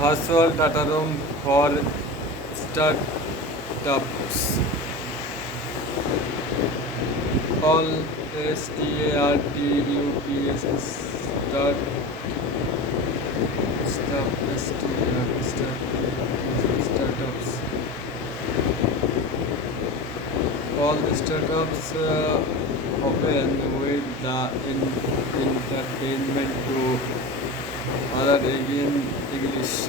virtual data room for startups. All startups start startups. All startups open with the entertainment to other again English.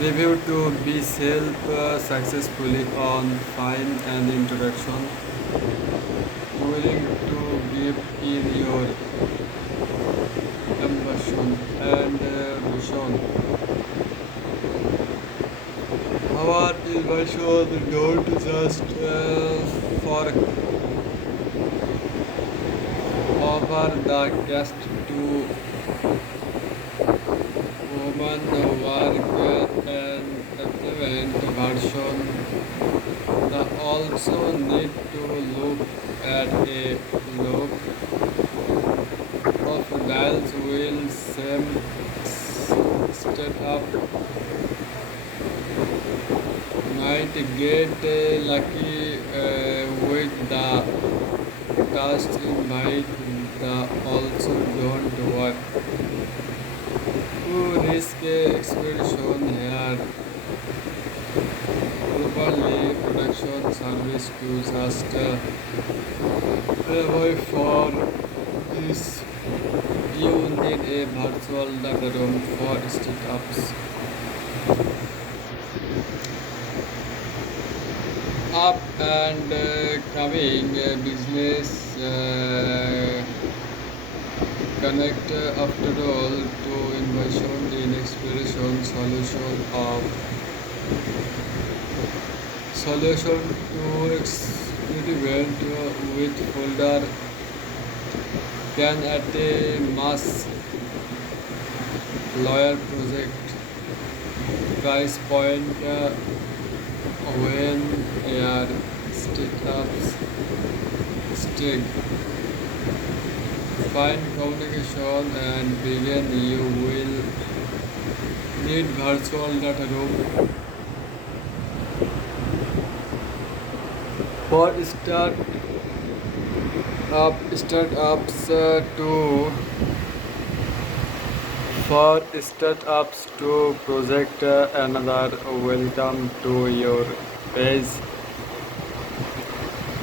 Review to be self successfully on fine and introduction. Willing to give in your ambition and vision. Our invitation don't just for offer the guest to woman work and implement version. The also need to look at a look of dials will same step up might get lucky with the task invite the also don't work. Who risk expedition here properly production service to just avoid for this you need a virtual data room for startups. Up and coming business connect after all to innovation in exploration solution to experiment with folder can at a mass lawyer project price point when your startups stick find communication and begin you will need virtual data room for startups to for startups to project another welcome to your page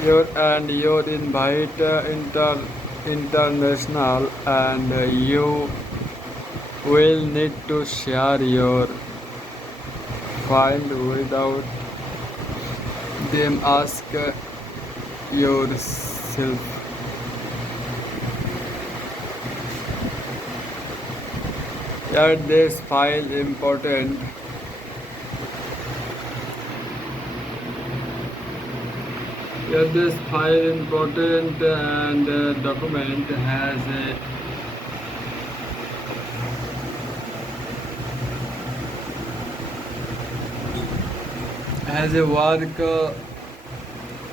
your invite international and you will need to share your file without them ask yourself. Yet this file important. Yet this file important and document has a work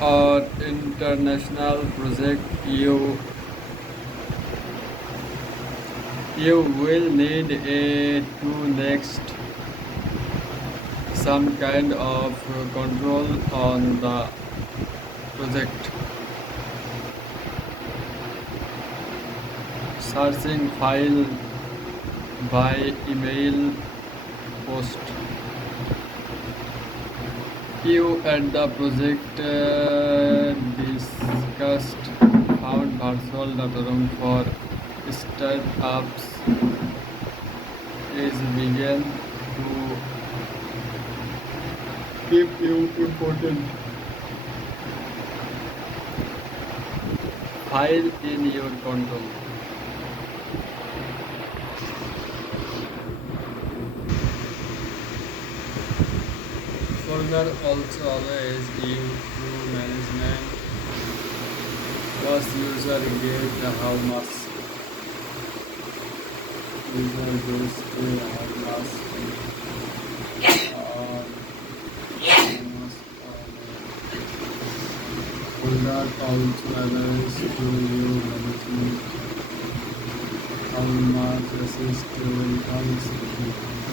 or international project you will need a to next some kind of control on the project. Searching file by email post. You and the project discussed found virtual data room for startups is began to keep you important file in your control. Folder also always give to management plus user get how much user goes to how much folder also allows to you management how much access to welcome speaking.